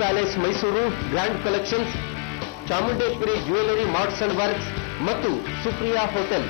Palace Mysuru, grand collections, Chamundeshwari jewellery marts and works ಮತ್ತು Supriya hotel.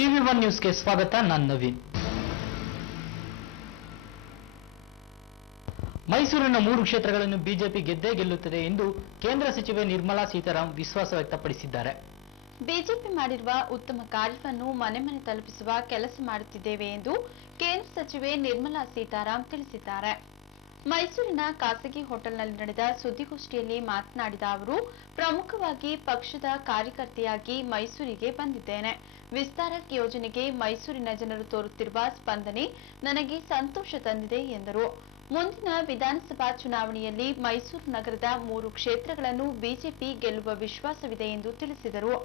TV1 ನ್ಯೂಸ್ಗೆ ಸ್ವಾಗತ. ನಾನು ನವೀನ್. ಮೈಸೂರಿನ 3 ಕ್ಷೇತ್ರಗಳನ್ನು ಬಿಜೆಪಿ ಗೆದ್ದೇ ಗೆಲ್ಲುತ್ತದೆ ಎಂದು ಕೇಂದ್ರ ಸಚಿವೆ ನಿರ್ಮಲಾ ಸೀತಾರಾಮನ್ ವಿಶ್ವಾಸ ವ್ಯಕ್ತಪಡಿಸಿದ್ದಾರೆ. ಬಿಜೆಪಿ ಮಾಡಿರುವ ಉತ್ತಮ ಕಾರ್ಯವನ್ನು ಮನೆ ಮನೆ ತಲುಪಿಸುವ ಕೆಲಸ ಮಾಡುತ್ತಿದ್ದೇವೆ ಎಂದು ಕೇಂದ್ರ ಸಚಿವೆ ನಿರ್ಮಲಾ ಸೀತಾರಾಮನ್ ತಿಳಿಸಿದ್ದಾರೆ. ಮೈಸೂರಿನ ಖಾಸಗಿ ಹೋಟೆಲ್ನಲ್ಲಿ ನಡೆದ ಸುದ್ದಿಗೋಷ್ಠಿಯಲ್ಲಿ ಮಾತನಾಡಿದ ಅವರು, ಪ್ರಮುಖವಾಗಿ ಪಕ್ಷದ ಕಾರ್ಯಕರ್ತೆಯಾಗಿ ಮೈಸೂರಿಗೆ ಬಂದಿದ್ದೇನೆ. ವಿಸ್ತಾರಕ್ ಯೋಜನೆಗೆ ಮೈಸೂರಿನ ಜನರು ತೋರುತ್ತಿರುವ ಸ್ಪಂದನೆ ನನಗೆ ಸಂತೋಷ ತಂದಿದೆ ಎಂದರು. ಮುಂದಿನ ವಿಧಾನಸಭಾ ಚುನಾವಣೆಯಲ್ಲಿ ಮೈಸೂರು ನಗರದ 3 ಕ್ಷೇತ್ರಗಳನ್ನು ಬಿಜೆಪಿ ಗೆಲ್ಲುವ ವಿಶ್ವಾಸವಿದೆ ಎಂದು ತಿಳಿಸಿದರು.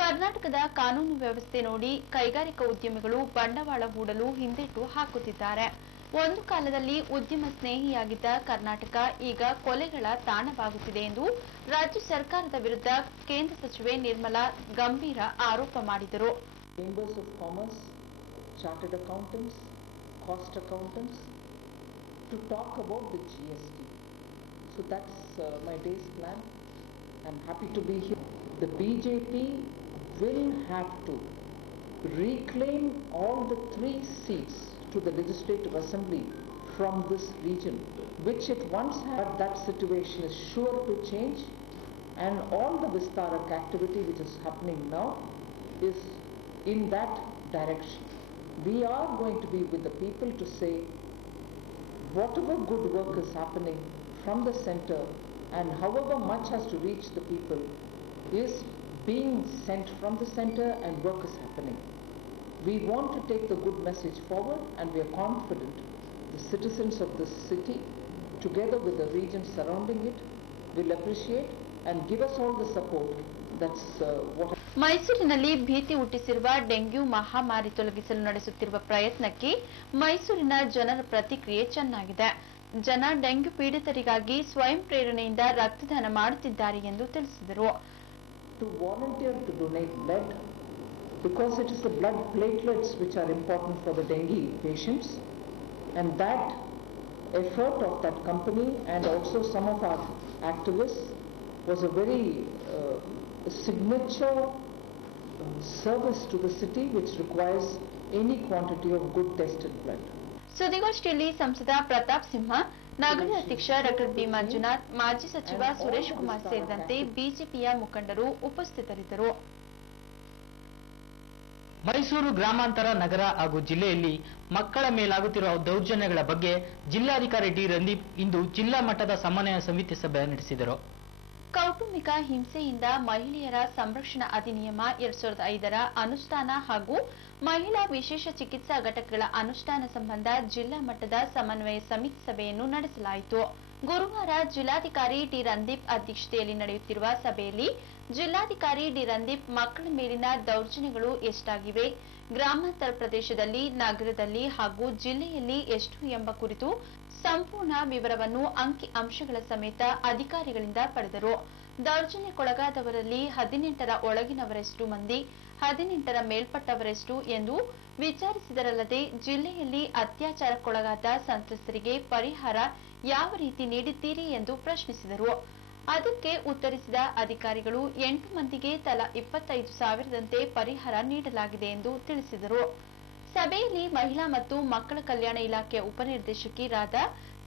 ಕರ್ನಾಟಕದ ಕಾನೂನು ವ್ಯವಸ್ಥೆ ನೋಡಿ ಕೈಗಾರಿಕಾ ಉದ್ಯಮಿಗಳು ಬಂಡವಾಳ ಹೂಡಲು ಹಿಂದೇಟು ಹಾಕುತ್ತಿದ್ದಾರೆ. ಒಂದು ಕಾಲದಲ್ಲಿ ಉದ್ಯಮ ಸ್ನೇಹಿಯಾಗಿದ್ದ ಕರ್ನಾಟಕ ಈಗ ಕೊಲೆಗಳ ತಾಣವಾಗುತ್ತಿದೆ ಎಂದು ರಾಜ್ಯ ಸರ್ಕಾರದ ವಿರುದ್ಧ ಕೇಂದ್ರ ಸಚಿವೆ ನಿರ್ಮಲಾ ಗಂಭೀರ ಆರೋಪ ಮಾಡಿದರು. Chambers of Commerce, Chartered Accountants, Cost Accountants to talk about the GST. So that's my day's plan. I'm happy to be here. The BJP will have to reclaim all the 3 seats to the Legislative Assembly from this region, which it once had. That situation is sure to change, and all the Vistarak activity which is happening now is in that direction. We are going to be with the people to say whatever good work is happening from the center and however much has to reach the people is being sent from the center and work is happening. We want to take the good message forward, and we are confident the citizens of this city, together with the region surrounding it, will appreciate and give us all the support. That's what. ಮೈಸೂರಿನಲ್ಲಿ ಭೀತಿ ಹುಟ್ಟಿಸಿರುವ dengue ಮಹಾಮಾರಿ ತೊಲಗಿಸಲು ನಡೆಸುತ್ತಿರುವ ಪ್ರಯತ್ನಕ್ಕೆ ಮೈಸೂರಿನ ಜನರ ಪ್ರತಿಕ್ರಿಯೆ ಚೆನ್ನಾಗಿದೆ. ಜನ ಡೆಂಗ್ಯೂ ಪೀಡಿತರಿಗಾಗಿ ಸ್ವಯಂ ಪ್ರೇರಣೆಯಿಂದ ರಕ್ತದಾನ ಮಾಡುತ್ತಿದ್ದಾರೆ ಎಂದು ತಿಳಿಸಿದರು. To volunteer to donate blood, because it is the blood platelets which are important for the dengue patients, and that effort of that company and also some of our activists was a very signature service to the city, which requires any quantity of good tested blood. ಸುದ್ದಿಗೋಷ್ಠಿಯಲ್ಲಿ ಸಂಸದ ಪ್ರತಾಪ್ ಸಿಂಹ, ನಗರ ಅಧ್ಯಕ್ಷ ಡಾ B Manjunath, ಮಾಜಿ ಸಚಿವ ಸುರೇಶ್ ಕುಮಾರ್ ಸೇರಿದಂತೆ ಬಿಜೆಪಿಯ ಮುಖಂಡರು ಉಪಸ್ಥಿತರಿದ್ದರು. ಮೈಸೂರು ಗ್ರಾಮಾಂತರ ನಗರ ಹಾಗೂ ಜಿಲ್ಲೆಯಲ್ಲಿ ಮಕ್ಕಳ ಮೇಲಾಗುತ್ತಿರುವ ದೌರ್ಜನ್ಯಗಳ ಬಗ್ಗೆ ಜಿಲ್ಲಾಧಿಕಾರಿ ಡಿ ರಂದೀಪ್ ಇಂದು ಜಿಲ್ಲಾ ಮಟ್ಟದ ಸಮನ್ವಯ ಸಮಿತಿ ಸಭೆ ನಡೆಸಿದರು. ಕೌಟುಂಬಿಕ ಹಿಂಸೆಯಿಂದ ಮಹಿಳೆಯರ ಸಂರಕ್ಷಣಾ ಅಧಿನಿಯಮ 2005ರ ಅನುಷ್ಠಾನ ಹಾಗೂ ಮಹಿಳಾ ವಿಶೇಷ ಚಿಕಿತ್ಸಾ ಘಟಕಗಳ ಅನುಷ್ಠಾನ ಸಂಬಂಧ ಜಿಲ್ಲಾ ಮಟ್ಟದ ಸಮನ್ವಯ ಸಮಿತಿ ಸಭೆಯನ್ನು ನಡೆಸಲಾಯಿತು. ಗುರುವಾರ ಜಿಲ್ಲಾಧಿಕಾರಿ ಡಿ ರಂದೀಪ್ ಅಧ್ಯಕ್ಷತೆಯಲ್ಲಿ ನಡೆಯುತ್ತಿರುವ ಸಭೆಯಲ್ಲಿ ಜಿಲ್ಲಾಧಿಕಾರಿ ಡಿ ರಂದೀಪ್ ಮಕ್ಕಳ ಮೇಲಿನ ದೌರ್ಜನ್ಯಗಳು ಎಷ್ಟಾಗಿವೆ, ಗ್ರಾಮಾಂತರ ಪ್ರದೇಶದಲ್ಲಿ, ನಗರದಲ್ಲಿ ಹಾಗೂ ಜಿಲ್ಲೆಯಲ್ಲಿ ಎಷ್ಟು ಎಂಬ ಕುರಿತು ಸಂಪೂರ್ಣ ವಿವರವನ್ನು ಅಂಕಿ ಅಂಶಗಳ ಸಮೇತ ಅಧಿಕಾರಿಗಳಿಂದ ಪಡೆದರು. ದೌರ್ಜನ್ಯಕ್ಕೊಳಗಾದವರಲ್ಲಿ 18ರ ಒಳಗಿನವರೆಷ್ಟು ಮಂದಿ, 18ರ ಮೇಲ್ಪಟ್ಟವರೆಷ್ಟು ಎಂದು ವಿಚಾರಿಸಿದರಲ್ಲದೆ ಜಿಲ್ಲೆಯಲ್ಲಿ ಅತ್ಯಾಚಾರಕ್ಕೊಳಗಾದ ಸಂತ್ರಸ್ತರಿಗೆ ಪರಿಹಾರ ಯಾವ ರೀತಿ ನೀಡಿದ್ದೀರಿ ಎಂದು ಪ್ರಶ್ನಿಸಿದರು. ಅದಕ್ಕೆ ಉತ್ತರಿಸಿದ ಅಧಿಕಾರಿಗಳು 8 ಮಂದಿಗೆ ತಲಾ 25,000ದಂತೆ ಪರಿಹಾರ ನೀಡಲಾಗಿದೆ ಎಂದು ತಿಳಿಸಿದರು. ಸಭೆಯಲ್ಲಿ ಮಹಿಳಾ ಮತ್ತು ಮಕ್ಕಳ ಕಲ್ಯಾಣ ಇಲಾಖೆಯ ಉಪನಿರ್ದೇಶಕಿರಾದ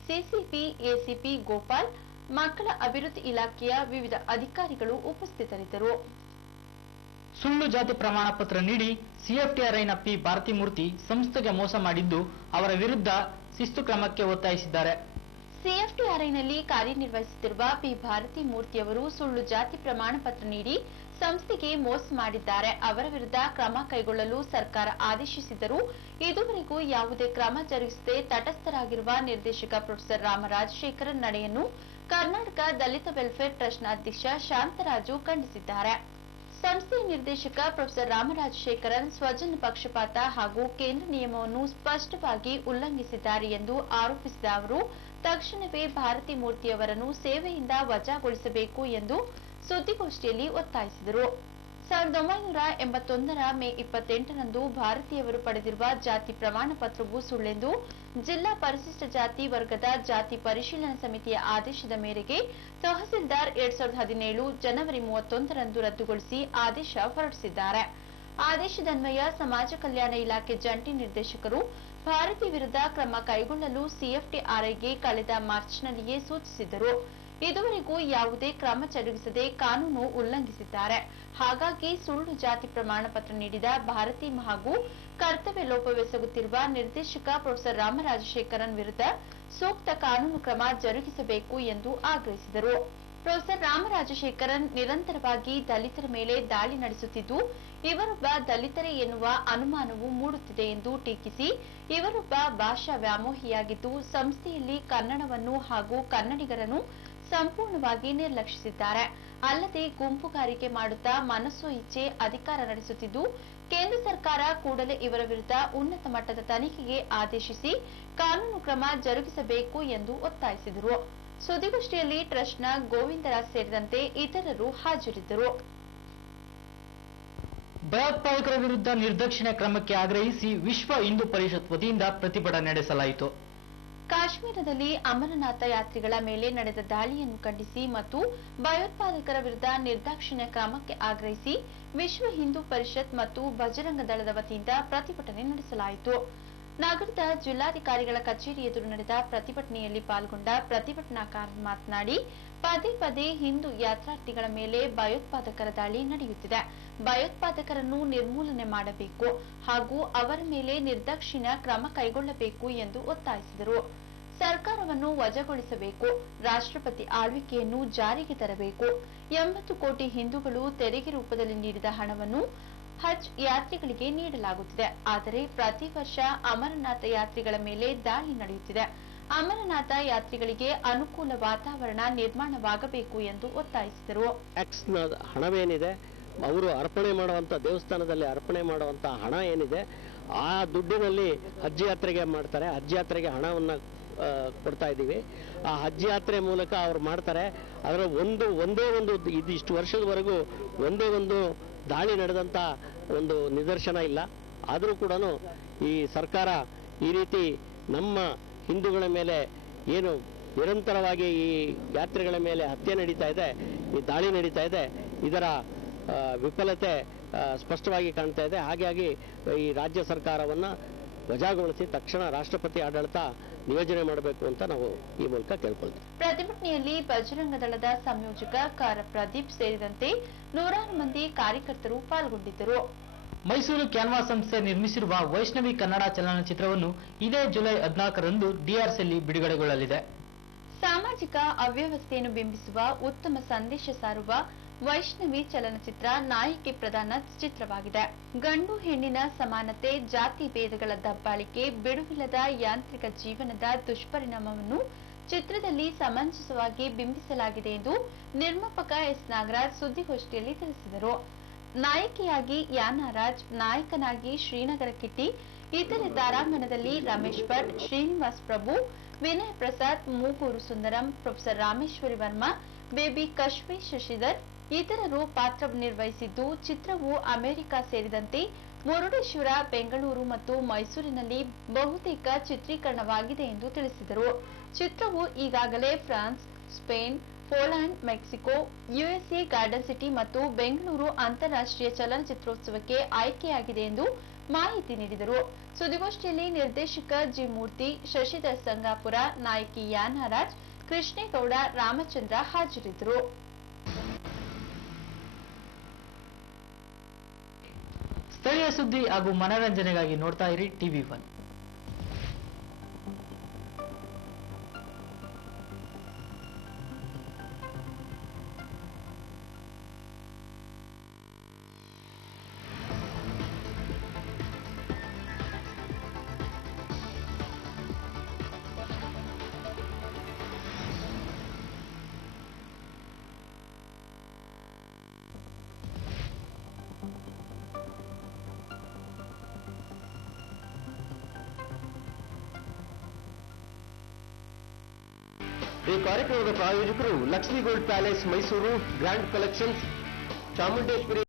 ಸಿಸಿಪಿ ಎಸಿಪಿ ಗೋಪಾಲ್, ಮಕ್ಕಳ ಅಭಿವೃದ್ಧಿ ಇಲಾಖೆಯ ವಿವಿಧ ಅಧಿಕಾರಿಗಳು ಉಪಸ್ಥಿತರಿದ್ದರು. ಸುಳ್ಳು ಜಾತಿ ಪ್ರಮಾಣ ಪತ್ರ ನೀಡಿ ಸಿಎಫ್ಟಿಆರ್ಐನ ಪಿ ಭಾರತಿಮೂರ್ತಿ ಸಂಸ್ಥೆಗೆ ಮೋಸ ಮಾಡಿದ್ದು ಅವರ ವಿರುದ್ಧ ಶಿಸ್ತು ಕ್ರಮಕ್ಕೆ ಒತ್ತಾಯಿಸಿದ್ದಾರೆ. ಸಿಎಫ್ಟಿಆರ್ಐನಲ್ಲಿ ಕಾರ್ಯನಿರ್ವಹಿಸುತ್ತಿರುವ ಪಿ ಭಾರತಿ ಮೂರ್ತಿಯವರು ಸುಳ್ಳು ಜಾತಿ ಪ್ರಮಾಣ ಪತ್ರ ನೀಡಿ ಸಂಸ್ಥೆಗೆ ಮೋಸ ಮಾಡಿದ್ದಾರೆ. ಅವರ ವಿರುದ್ಧ ಕ್ರಮ ಕೈಗೊಳ್ಳಲು ಸರ್ಕಾರ ಆದೇಶಿಸಿದರೂ ಇದುವರೆಗೂ ಯಾವುದೇ ಕ್ರಮ ಜರುಗಿಸದೆ ತಟಸ್ಥರಾಗಿರುವ ನಿರ್ದೇಶಕ ಪ್ರೊಫೆಸರ್ ರಾಮರಾಜಶೇಖರನ್ ನಡೆಯನ್ನು ಕರ್ನಾಟಕ ದಲಿತ ವೆಲ್ಫೇರ್ ಟ್ರಸ್ಟ್ನ ಅಧ್ಯಕ್ಷ ಶಾಂತರಾಜು ಖಂಡಿಸಿದ್ದಾರೆ. ಸಂಸ್ಥೆಯ ನಿರ್ದೇಶಕ ಪ್ರೊಫೆಸರ್ ರಾಮರಾಜಶೇಖರನ್ ಸ್ವಜನ ಪಕ್ಷಪಾತ ಹಾಗೂ ಕೇಂದ್ರ ನಿಯಮವನ್ನು ಸ್ಪಷ್ಟವಾಗಿ ಉಲ್ಲಂಘಿಸಿದ್ದಾರೆ ಎಂದು ಆರೋಪಿಸಿದ ಅವರು ತಕ್ಷಣವೇ ಭಾರತಿ ಮೂರ್ತಿಯವರನ್ನು ಸೇವೆಯಿಂದ ವಜಾಗೊಳಿಸಬೇಕು ಎಂದು ಸುದ್ದಿಗೋಷ್ಠಿಯಲ್ಲಿ ಒತ್ತಾಯಿಸಿದರು. 1981ರ ಮೇ 28ರಂದು ಭಾರತೀಯವರು ಪಡೆದಿರುವ ಜಾತಿ ಪ್ರಮಾಣ ಪತ್ರವು ಸುಳ್ಳೆಂದು ಜಿಲ್ಲಾ ಪರಿಶಿಷ್ಟ ಜಾತಿ ವರ್ಗದ ಜಾತಿ ಪರಿಶೀಲನಾ ಸಮಿತಿಯ ಆದೇಶದ ಮೇರೆಗೆ ತಹಸೀಲ್ದಾರ್ 2017 ಜನವರಿ 31ರಂದು ರದ್ದುಗೊಳಿಸಿ ಆದೇಶ ಹೊರಡಿಸಿದ್ದಾರೆ. ಆದೇಶದನ್ವಯ ಸಮಾಜ ಕಲ್ಯಾಣ ಇಲಾಖೆ ಜಂಟಿ ನಿರ್ದೇಶಕರು ಭಾರತಿ ವಿರುದ್ಧ ಕ್ರಮ ಕೈಗೊಳ್ಳಲು ಸಿಎಫ್ಟಿಆರ್ಐಗೆ ಕಳೆದ ಮಾರ್ಚ್ನಲ್ಲಿಯೇ ಸೂಚಿಸಿದ್ದರು. ಇದುವರೆಗೂ ಯಾವುದೇ ಕ್ರಮ ಜರುಗಿಸದೆ ಕಾನೂನು ಉಲ್ಲಂಘಿಸಿದ್ದಾರೆ. ಹಾಗಾಗಿ ಸುಳ್ಳು ಜಾತಿ ಪ್ರಮಾಣ ಪತ್ರ ನೀಡಿದ ಭಾರತಿ ಹಾಗೂ ಕರ್ತವ್ಯ ಲೋಪವೆಸಗುತ್ತಿರುವ ನಿರ್ದೇಶಕ ಪ್ರೊಫೆಸರ್ ರಾಮರಾಜಶೇಖರನ್ ವಿರುದ್ಧ ಸೂಕ್ತ ಕಾನೂನು ಕ್ರಮ ಜರುಗಿಸಬೇಕು ಎಂದು ಆಗ್ರಹಿಸಿದರು. ಪ್ರೊಫೆಸರ್ ರಾಮರಾಜಶೇಖರನ್ ನಿರಂತರವಾಗಿ ದಲಿತರ ಮೇಲೆ ದಾಳಿ ನಡೆಸುತ್ತಿದ್ದು ಇವರೊಬ್ಬ ದಲಿತರೇ ಎನ್ನುವ ಅನುಮಾನವೂ ಮೂಡುತ್ತಿದೆ ಎಂದು ಟೀಕಿಸಿ ಇವರೊಬ್ಬ ಭಾಷಾ ವ್ಯಾಮೋಹಿಯಾಗಿದ್ದು ಸಂಸ್ಥೆಯಲ್ಲಿ ಕನ್ನಡವನ್ನು ಹಾಗೂ ಕನ್ನಡಿಗರನ್ನು ಸಂಪೂರ್ಣವಾಗಿ ನಿರ್ಲಕ್ಷಿಸಿದ್ದಾರೆ. ಅಲ್ಲದೆ ಗುಂಪುಗಾರಿಕೆ ಮಾಡುತ್ತಾ ಮನಸ್ಸು ಇಚ್ಛೆ ಅಧಿಕಾರ ನಡೆಸುತ್ತಿದ್ದು ಕೇಂದ್ರ ಸರ್ಕಾರ ಕೂಡಲೇ ಇವರ ವಿರುದ್ಧ ಉನ್ನತ ಮಟ್ಟದ ತನಿಖೆಗೆ ಆದೇಶಿಸಿ ಕಾನೂನು ಕ್ರಮ ಜರುಗಿಸಬೇಕು ಎಂದು ಒತ್ತಾಯಿಸಿದರು. ಸುದ್ದಿಗೋಷ್ಠಿಯಲ್ಲಿ ಟ್ರಸ್ಟ್ನ ಗೋವಿಂದರಾಜ್ ಸೇರಿದಂತೆ ಇತರರು ಹಾಜರಿದ್ದರು. ಭಯೋತ್ಪಾದಕರ ವಿರುದ್ಧ ನಿರ್ದಾಕ್ಷಿಣ್ಯ ಕ್ರಮಕ್ಕೆ ಆಗ್ರಹಿಸಿ ವಿಶ್ವ ಹಿಂದೂ ಪರಿಷತ್ ವತಿಯಿಂದ ಪ್ರತಿಭಟನೆ ನಡೆಸಲಾಯಿತು. ಕಾಶ್ಮೀರದಲ್ಲಿ ಅಮರನಾಥ ಯಾತ್ರಿಗಳ ಮೇಲೆ ನಡೆದ ದಾಳಿಯನ್ನು ಖಂಡಿಸಿ ಮತ್ತು ಭಯೋತ್ಪಾದಕರ ವಿರುದ್ಧ ನಿರ್ದಾಕ್ಷಿಣ್ಯ ಕ್ರಮಕ್ಕೆ ಆಗ್ರಹಿಸಿ ವಿಶ್ವ ಹಿಂದೂ ಪರಿಷತ್ ಮತ್ತು ಬಜರಂಗ ದಳದ ವತಿಯಿಂದ ಪ್ರತಿಭಟನೆ ನಡೆಸಲಾಯಿತು. ನಗರದ ಜಿಲ್ಲಾಧಿಕಾರಿಗಳ ಕಚೇರಿ ಎದುರು ನಡೆದ ಪ್ರತಿಭಟನೆಯಲ್ಲಿ ಪಾಲ್ಗೊಂಡ ಪ್ರತಿಭಟನಾಕಾರರು ಮಾತನಾಡಿ, ಪದೇ ಪದೇ ಹಿಂದೂ ಯಾತ್ರಾರ್ಥಿಗಳ ಮೇಲೆ ಭಯೋತ್ಪಾದಕರ ದಾಳಿ ನಡೆಯುತ್ತಿದೆ. ಭಯೋತ್ಪಾದಕರನ್ನು ನಿರ್ಮೂಲನೆ ಮಾಡಬೇಕು ಹಾಗೂ ಅವರ ಮೇಲೆ ನಿರ್ದಾಕ್ಷಿಣ್ಯ ಕ್ರಮ ಕೈಗೊಳ್ಳಬೇಕು ಎಂದು ಒತ್ತಾಯಿಸಿದರು. ಸರ್ಕಾರವನ್ನು ವಜಾಗೊಳಿಸಬೇಕು, ರಾಷ್ಟ್ರಪತಿ ಆಳ್ವಿಕೆಯನ್ನು ಜಾರಿಗೆ ತರಬೇಕು. 80 ಕೋಟಿ ಹಿಂದೂಗಳು ತೆರಿಗೆ ರೂಪದಲ್ಲಿ ನೀಡಿದ ಹಣವನ್ನು ಹಜ್ ಯಾತ್ರಿಗಳಿಗೆ ನೀಡಲಾಗುತ್ತಿದೆ. ಆದರೆ ಪ್ರತಿ ವರ್ಷ ಅಮರನಾಥ ಯಾತ್ರಿಗಳ ಮೇಲೆ ದಾಳಿ ನಡೆಯುತ್ತಿದೆ. ಅಮರನಾಥ ಯಾತ್ರಿಗಳಿಗೆ ಅನುಕೂಲ ವಾತಾವರಣ ನಿರ್ಮಾಣವಾಗಬೇಕು ಎಂದು ಒತ್ತಾಯಿಸಿದರು. ಟ್ಯಾಕ್ಸ್ನ ಹಣವೇನಿದೆ, ಅವರು ಅರ್ಪಣೆ ಮಾಡುವಂಥ ದೇವಸ್ಥಾನದಲ್ಲಿ ಅರ್ಪಣೆ ಮಾಡುವಂಥ ಹಣ ಏನಿದೆ, ಆ ದುಡ್ಡಿನಲ್ಲಿ ಹಜ್ ಯಾತ್ರೆಗೆ ಮಾಡ್ತಾರೆ. ಹಜ್ ಯಾತ್ರೆಗೆ ಹಣವನ್ನು ಕೊಡ್ತಾ ಇದ್ದೀವಿ. ಆ ಹಜ್ ಯಾತ್ರೆ ಮೂಲಕ ಅವ್ರು ಮಾಡ್ತಾರೆ. ಅದರ ಒಂದೇ ಒಂದು ಇದಿಷ್ಟು ವರ್ಷದವರೆಗೂ ಒಂದೇ ಒಂದು ದಾಳಿ ನಡೆದಂಥ ಒಂದು ನಿದರ್ಶನ ಇಲ್ಲ. ಆದರೂ ಕೂಡ ಈ ಸರ್ಕಾರ ಈ ರೀತಿ ನಮ್ಮ ಹಿಂದೂಗಳ ಮೇಲೆ ಏನು ನಿರಂತರವಾಗಿ ಈ ಯಾತ್ರೆಗಳ ಮೇಲೆ ಹತ್ಯೆ ನಡೀತಾ ಇದೆ, ಈ ದಾಳಿ ನಡೀತಾ ಇದೆ, ಇದರ ವಿಫಲತೆ ಸ್ಪಷ್ಟವಾಗಿ ಕಾಣ್ತಾ ಇದೆ. ಹಾಗಾಗಿ ಈ ರಾಜ್ಯ ಸರ್ಕಾರವನ್ನು ವಜಾಗೊಳಿಸಿ ತಕ್ಷಣ ರಾಷ್ಟ್ರಪತಿ ಆಡಳಿತ ನಿಯೋಜನೆ ಮಾಡಬೇಕು ಅಂತ ನಾವು ಈ ಮೂಲಕ ಕೇಳ್ಕೊಳ್ತೀವಿ. ಪ್ರತಿಭಟನೆಯಲ್ಲಿ ಬಜರಂಗ ದಳದ ಸಂಯೋಜಕ ಕಾರ ಪ್ರದೀಪ್ ಸೇರಿದಂತೆ ನೂರಾರು ಮಂದಿ ಕಾರ್ಯಕರ್ತರು ಪಾಲ್ಗೊಂಡಿದ್ದರು. ಮೈಸೂರು ಕ್ಯಾನ್ವಾಸ್ ಸಂಸ್ಥೆ ನಿರ್ಮಿಸಿರುವ ವೈಷ್ಣವಿ ಕನ್ನಡ ಚಲನಚಿತ್ರವನ್ನು ಇದೇ ಜುಲೈ 14ರಂದು ಡಿಆರ್ಸಿಯಲ್ಲಿ ಬಿಡುಗಡೆಗೊಳ್ಳಲಿದೆ. ಸಾಮಾಜಿಕ ಅವ್ಯವಸ್ಥೆಯನ್ನು ಬಿಂಬಿಸುವ ಉತ್ತಮ ಸಂದೇಶ ಸಾರುವ ವೈಷ್ಣವಿ ಚಲನಚಿತ್ರ ನಾಯಕಿ ಪ್ರಧಾನ ಚಿತ್ರವಾಗಿದೆ. ಗಂಡು ಹೆಣ್ಣಿನ ಸಮಾನತೆ, ಜಾತಿ ಭೇದಗಳ ದಬ್ಬಾಳಿಕೆ, ಬಿಡುವಿಲ್ಲದ ಯಾಂತ್ರಿಕ ಜೀವನದ ದುಷ್ಪರಿಣಾಮವನ್ನು ಚಿತ್ರದಲ್ಲಿ ಸಮಂಜಸವಾಗಿ ಬಿಂಬಿಸಲಾಗಿದೆ ಎಂದು ನಿರ್ಮಾಪಕ ಎಸ್ ನಾಗರಾಜ್ ಸುದ್ದಿಗೋಷ್ಠಿಯಲ್ಲಿ ತಿಳಿಸಿದರು. ನಾಯಕಿಯಾಗಿ ಯಾನಾ ರಾಜ್, ನಾಯಕನಾಗಿ ಶ್ರೀನಗರ ಕಿಟ್ಟಿ, ಇತರೆ ತಾರಾಗಣದಲ್ಲಿ ರಮೇಶ್ ಭಟ್, ಶ್ರೀನಿವಾಸ್ ಪ್ರಭು, ವಿನಯ್ ಪ್ರಸಾದ್, ಮೂಗೂರು ಸುಂದರಂ, ಪ್ರೊಫೆಸರ್ ರಾಮೇಶ್ವರಿ ವರ್ಮಾ, ಬೇಬಿ ಕಶ್ಮಿ ಶಶಿಧರ್ ಇತರರು ಪಾತ್ರ ನಿರ್ವಹಿಸಿದ್ದು, ಚಿತ್ರವು ಅಮೆರಿಕ ಸೇರಿದಂತೆ ಮುರುಡೇಶ್ವರ, ಬೆಂಗಳೂರು ಮತ್ತು ಮೈಸೂರಿನಲ್ಲಿ ಬಹುತೇಕ ಚಿತ್ರೀಕರಣವಾಗಿದೆ ಎಂದು ತಿಳಿಸಿದರು. ಚಿತ್ರವು ಈಗಾಗಲೇ France, Spain, Poland, Mexico, USA, garden city ಮತ್ತು ಬೆಂಗಳೂರು ಅಂತಾರಾಷ್ಟ್ರೀಯ ಚಲನಚಿತ್ರೋತ್ಸವಕ್ಕೆ ಆಯ್ಕೆಯಾಗಿದೆ ಎಂದು ಮಾಹಿತಿ ನೀಡಿದರು. ಸುದ್ದಿಗೋಷ್ಠಿಯಲ್ಲಿ ನಿರ್ದೇಶಕ ಜಿ ಮೂರ್ತಿ, ಶಶಿಧರ್ ಸಂಗಾಪುರ, ನಾಯಕಿ ಯಾನಾ ರಾಜ್, ಕೃಷ್ಣೇಗೌಡ, ರಾಮಚಂದ್ರ ಹಾಜರಿದ್ದರು. ಸ್ಥಳೀಯ ಸುದ್ದಿ ಹಾಗೂ ಮನರಂಜನೆಗಾಗಿ ನೋಡ್ತಾ ಇರಿ TV1. ಈ ಕಾರ್ಯಕ್ರಮದ ಪ್ರಾಯೋಜಕರು Lakshmi gold palace Mysuru, grand collections, Chamundeshwari